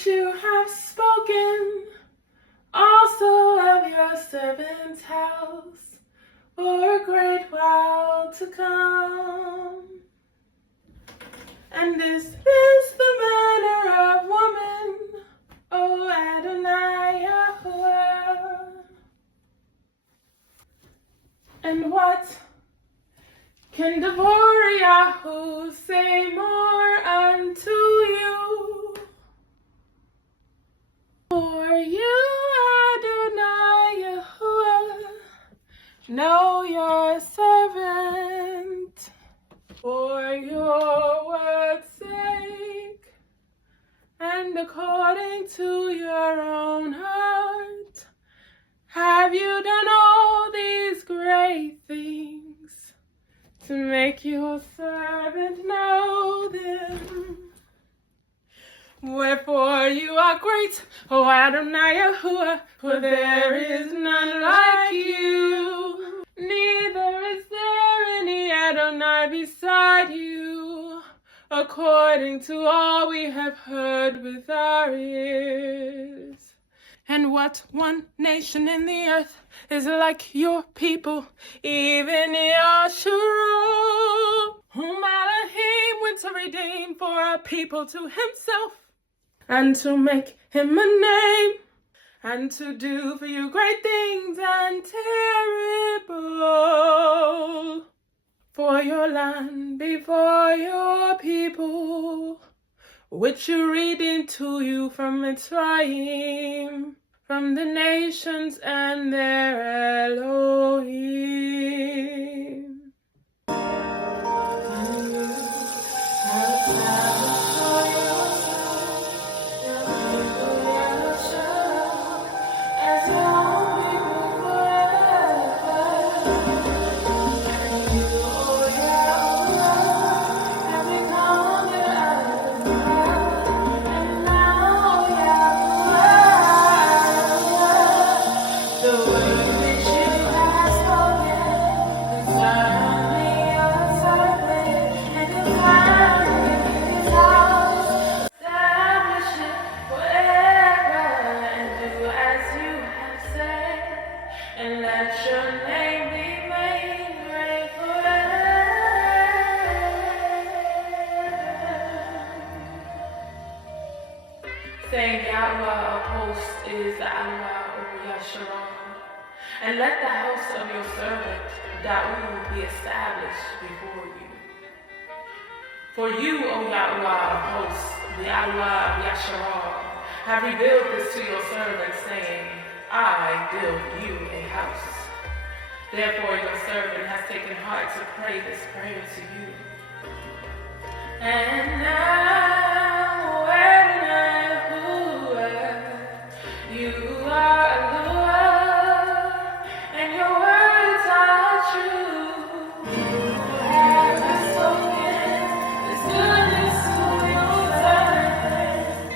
which you have spoken also of your servant's house for a great while to come. And this is the manner of woman, O Adoniy Yahuah. And what can Devorah Yahuah say more unto you? For you, Adonai Yahuah, know your servant. For your word's sake, and according to your own heart, have you done all these great things to make your servant know them. Wherefore you are great, O Adonai Yahuah, for there is none like you, neither is there any Adonai beside you, according to all we have heard with our ears. And what one nation in the earth is like your people, even Yahusha, whom Elohim went to redeem for a people to himself, and to make him a name, and to do for you great things and terrible for your land before your people, which you redeemed to you from Mitzrayim, from the nations and their Elohim. Saying Yahuah of hosts is the Yahuah over Yasharal. And let the house of your servant Daud be established before you. For you, O Yahuah of hosts, the Yahuah of Yasharal, have revealed this to your servant, saying, I build you a house. Therefore your servant has taken heart to pray this prayer to you. And now, you are Yahuah, and your words are true. You have spoken this goodness to your servant,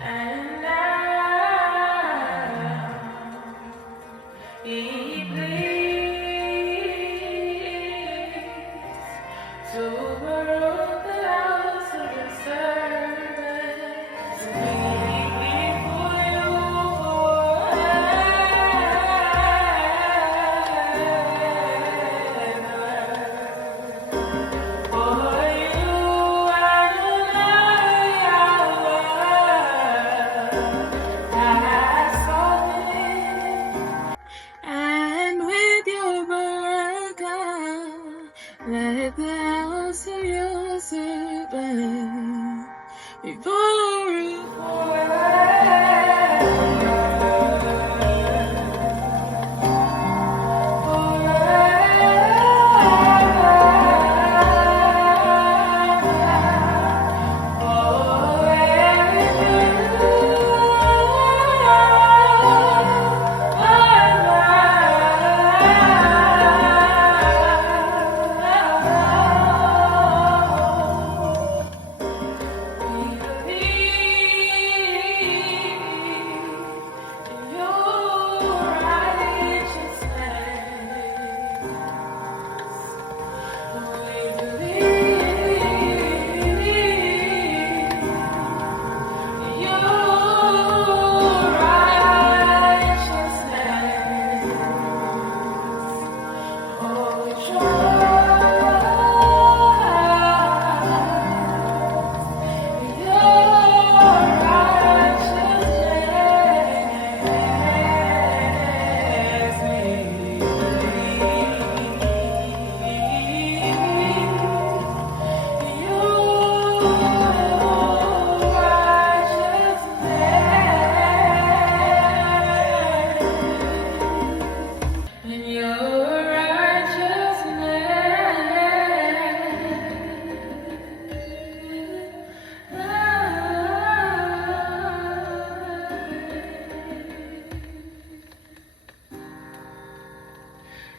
and now be pleased to work the house of your servant.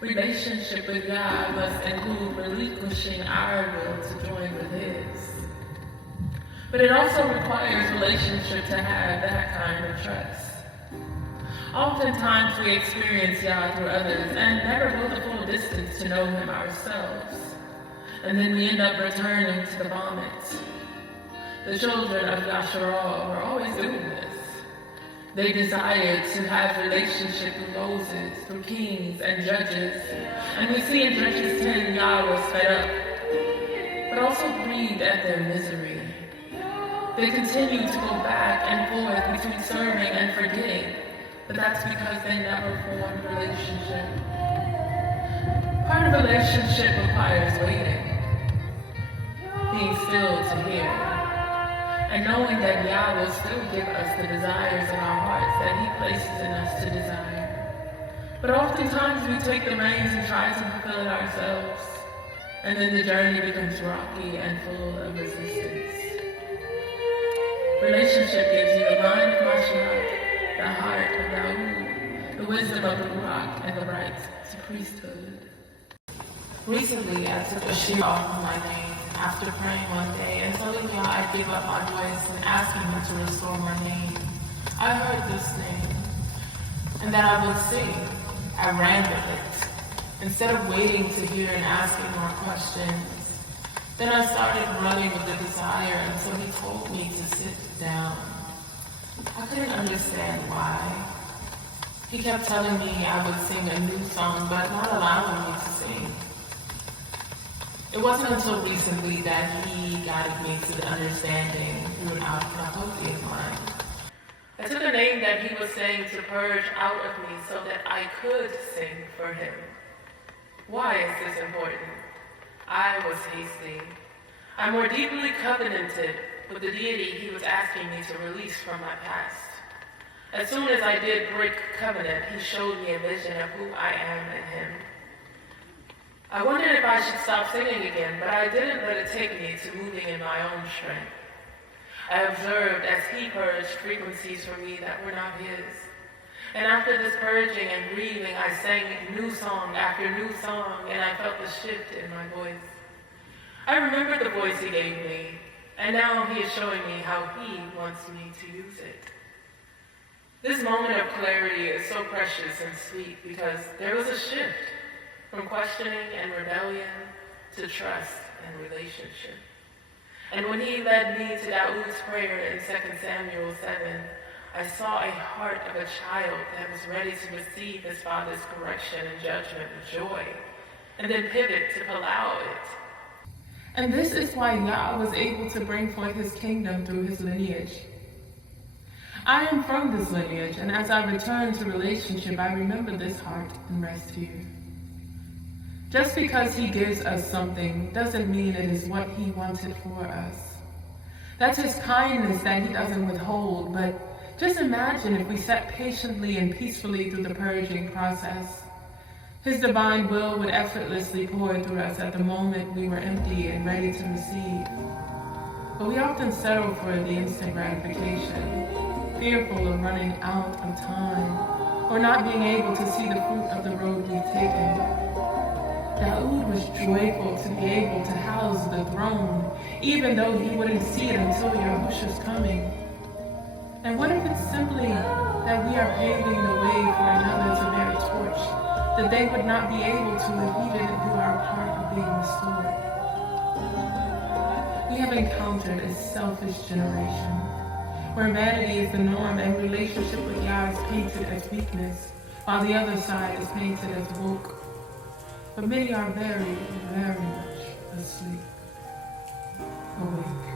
Relationship with God must include relinquishing our will to join with His. But it also requires relationship to have that kind of trust. Oftentimes we experience Yah through others and never go the full distance to know Him ourselves. And then we end up returning to the vomit. The children of Yahusha were always doing this. They desired to have relationship with Moses, through kings and judges. And we see in Judges 10, Yah was fed up, but also grieved at their misery. They continued to go back and forth between serving and forgetting, but that's because they never formed a relationship. Part of relationship requires waiting, being still to hear, and knowing that Yah will still give us the desires in our hearts that He places in us to desire. But oftentimes we take the reins and try to fulfill it ourselves, and then the journey becomes rocky and full of resistance. Relationship gives you the mind of Mashiach, the heart of Daud, the wisdom of the rock, and the right to priesthood. Recently, I took a shear off of my name after praying one day and telling Yah I'd give up my voice and asking Him to restore my name. I heard this name, and that I would sing. I ran with it, instead of waiting to hear and asking more questions. Then I started running with the desire until He told me to sit down. I couldn't understand why. He kept telling me I would sing a new song, but not allowing me to sing. It wasn't until recently that He guided me to the understanding through an Yahuah of mine. I took a name that He was saying to purge out of me so that I could sing for Him. Why is this important? I was hasty. I'm more deeply covenanted with the deity He was asking me to release from my past. As soon as I did break covenant, He showed me a vision of who I am in Him. I wondered if I should stop singing again, but I didn't let it take me to moving in my own strength. I observed as He purged frequencies for me that were not His. And after this purging and grieving, I sang new song after new song, and I felt the shift in my voice. I remembered the voice He gave me, and now He is showing me how He wants me to use it. This moment of clarity is so precious and sweet because there was a shift from questioning and rebellion to trust and relationship. And when He led me to Daud's prayer in 2 Samuel 7, I saw a heart of a child that was ready to receive his father's correction and judgment with joy, and then pivot to allow it. And this is why Yah was able to bring forth His kingdom through His lineage. I am from this lineage, and as I return to relationship, I remember this heart and rest here. Just because He gives us something doesn't mean it is what He wanted for us. That's His kindness that He doesn't withhold, but just imagine if we sat patiently and peacefully through the purging process. His divine will would effortlessly pour through us at the moment we were empty and ready to receive. But we often settle for the instant gratification, fearful of running out of time, or not being able to see the fruit of the road we've taken. Daud was joyful to be able to house the throne, even though he wouldn't see it until Yahusha's coming. And what if it's simply that we are paving the way for another to bear a torch that they would not be able to if we didn't do our part of being restored? We have encountered a selfish generation, where vanity is the norm and relationship with Yah is painted as weakness, while the other side is painted as woke. But many are very, very much asleep, awake.